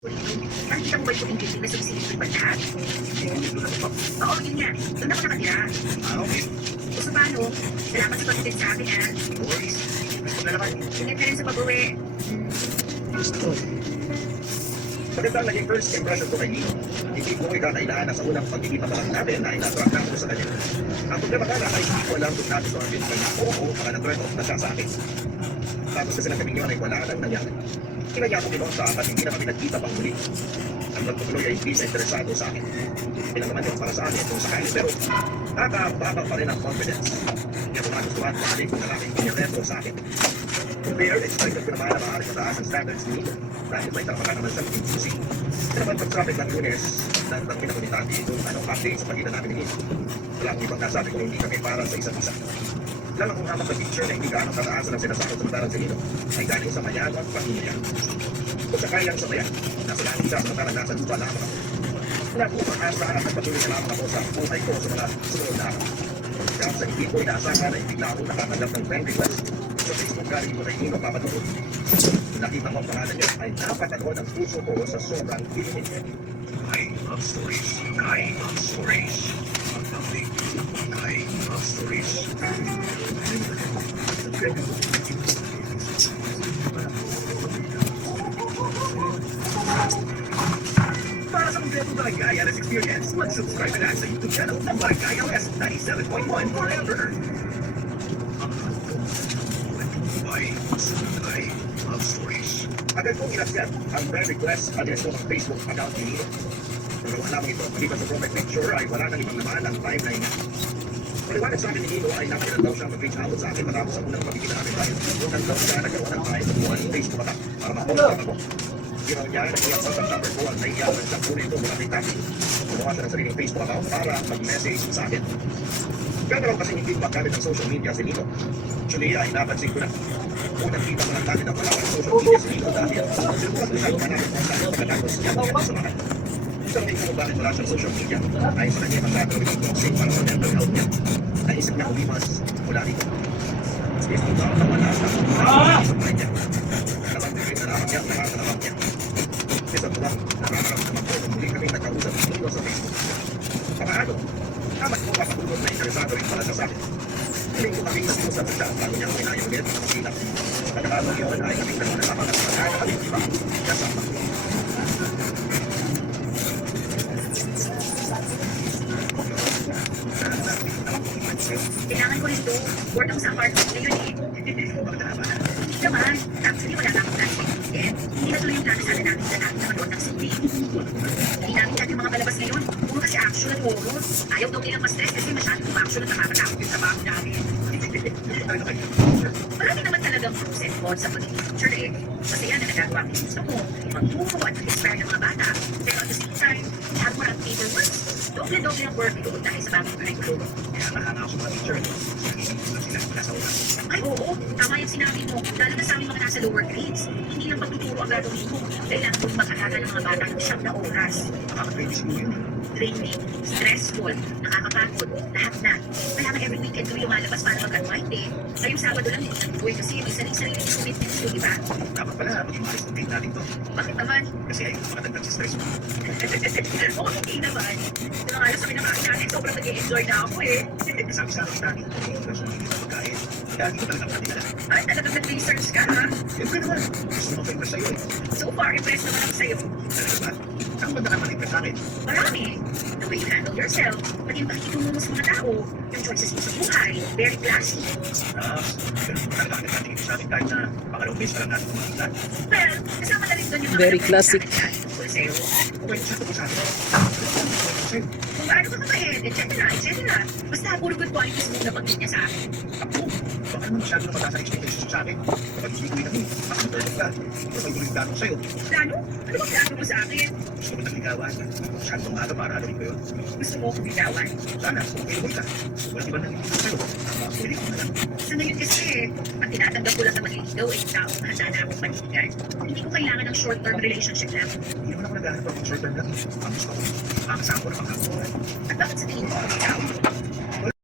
Nakikita mo ba yung building na sumisilip yung banda? Oo, yun nga. Doon ako nakatira. Okay. O sa paano, salamat sa pag-send sa akin ha. No worries. Gusto na naman. Ingat ka rin sa pag-uwi. Gusto. Magandang naging first impression ko kay Nino. Hindi ko ikakailangan na sa unang pagkikita pa lang natin ay na-attract na ako sa kanya. Ang problema ka na ay hindi ko alam kung natin or bin na ako o baka nag-threat off na siya sa akin. Tapos kasi ng kaming yun ay wala nang nangyari. Kinaya ko pinonsa at hindi na kami nagkita pang muli. Ang nagtutuloy ay hindi sa interesado sa akin. Ilang naman yun para sa akin kung sakali pero nakakababa pa rin ang confidence. Kaya kung nagustuhan ko aling kung nalaking pinyareto sa akin. Kung fair, expected ko naman na maaaring mataas ang standards ni Nino dahil may tarapatan naman siya maging susi. Kaya naman pag-traffic ng Lunes, dahil ng pinakumitati kung anong update sa pagitan namin ni Nino. Wala akong ibang nasabi kung hindi kami para sa isa't isa. Lang akong hamak na picture na hindi gaano kataasan ang sinasakot sa mataran si Nino ay galing sa mayabang pamilya. Kung sakay lang sa maya, nasa langit siya sa mataran nasa lupa lamang ako. Wala akong pag-asa at nagpatuloy na lamang ako sa buhay ko sa mga sumunod na araw. Kaya sa hindi ko inaasahan ay bigla akong nakatanggap ng friend request sa Facebook galing ko kay Nino Papatunod. Nakita mo ang pangalan niya ay napatagod ang puso ko sa sobrang kilig. I love stories. I love stories. I love stories. Para sa kompletong Barangay LS Experience, mag-subscribe na sa YouTube channel ng Barangay LS 97.1 Forever. I love stories. Agad kong inasyan ang friend request address ko ng Facebook account ni Nino. Pero wala lamang ito, maliban sa profile picture ay wala nang ibang laman ang timeline niya. Paliwanag sa akin ni Nino ay nakailan daw siya mag-reach out sa akin matapos ang unang pagkikita namin tayo. Unang daw siya nagawa ng time sa buwan ng Facebook account para makontak ako. Ginawa niya, nag-iyak sa September 4 na iyawan siya kunin ito mula kay Tati. Gumawa siya ng sariling Facebook account para mag-message sa akin. Gano'n raw kasi hindi magamit ang social media si Nino. Actually, ay napansin ko na. Unang kita mo lang natin ang wala ng social media si Nino dahil sinubukan ko siya manapit kung saan pagkatapos niya sa mga. Isang tingin ko bakit wala siyang social media ay sa kanya masyado rin ang toxic para sa mental health niya. Naisip niya umiwas mula dito. Space ko daw na wala sa buhay niya. Nabantirin na lamang niya, nakakalabang niya. Isa ko lang, nakakaramdaman ko nung muli kami nagkausap ni Nino sa Facebook. Paano? Kamat ko papatulog na interesado rin pala siya sa akin. Piling ko kaming nag-usap siya bago niya kuminayo ulit ang sila. Pagkakataon yun ay kaming dalawa nakapagkakasama kami iba kasama. Kailangan ko rin ito. Board ako sa apartment ngayon eh. Bakit na ba? Naman, actually wala na akong plans eh. Hindi na tuloy yung plano sana namin na namin naman doon ng simple. Hindi namin natin mga palabas ngayon. Puro kasi action at horror. Ayaw daw nilang ma-stress kasi masyadong action at nakakatakot yung trabaho namin. Marami naman talagang pros and cons sa pagiging teacher eh. Masaya na nagagawa ko yung gusto mo, magturo at mag-inspire ng mga bata. Pero at the same time, lahat mo ang paperwork. Doble-doble ang work ito dahil sa bagong curriculum. Kaya nakaka ako sa mga teacher. Sila nasa una. Ay oo, tama yung sinabi mo. Lalo na sa aming mga nasa lower grades. Hindi lang pagtuturo ang gagawin mo. Kailangan mo mag-alaga ng mga bata ng 7 na oras. Nakaka-20 siguro yun. Training, stressful, nakakapagod, lahat na. Kaya nga every weekend kami lumalabas para mag-unwind eh. Ngayong Sabado lang hindi nag-uwi kasi may sarili commitments ko, di ba? Dapat pala, maging maayos ng date natin to. Bakit naman? Kasi ay makadagdag sa stress mo. Oo, hindi naman. Yung mga alas kami nakain natin, sobrang nag-i-enjoy na ako eh. Sabi sa akin natin, hindi ko sa mga pagkain. Kaya hindi ko talaga patinala. Ay, talagang nag-research ka ha? Siyempre naman, gusto mo pa sa'yo eh. So far, impressed naman ako sa'yo. Talaga ba? Ang banda naman impress sa akin. Marami. The way you handle yourself, pati yung pakikitungo mo sa mga tao, yung choices mo sa buhay, very classy. Ganun mo talaga ang nagkatingin sa akin kahit na pangalawang base pa lang natin kumakita. Well, kasama na rin doon yung mga Very nagkaroon classic. sa akin tungkol sa'yo. Okay, sa ito sa akin. Kung gaano ka kabait, etc. Basta puro good qualities mo na pag niya sa akin. Ako, baka naman masyado na mataas ang expectations sa akin. Kapag hindi ko kami, baka matulog ka. Ito may tuloy plano sa'yo. Plano? Ano bang plano mo sa akin? Gusto ko nagligawan. Masyadong aga para alamin ko yun. Gusto mo akong bitawan? Sana, kung piliboy ka. Walang iba nang ito sa'yo. Pwede ko na lang. Sa ngayon kasi, ang tinatanggap ko lang na maliligaw ay taong handa na akong panigan. Hindi ko kailangan ng short-term relationship lang. Hindi naman ako naghahanap ng short term lang. Ang gusto ko, makakasama ko na pagkakuhan. At bakit sa tingin mo ako ikaw?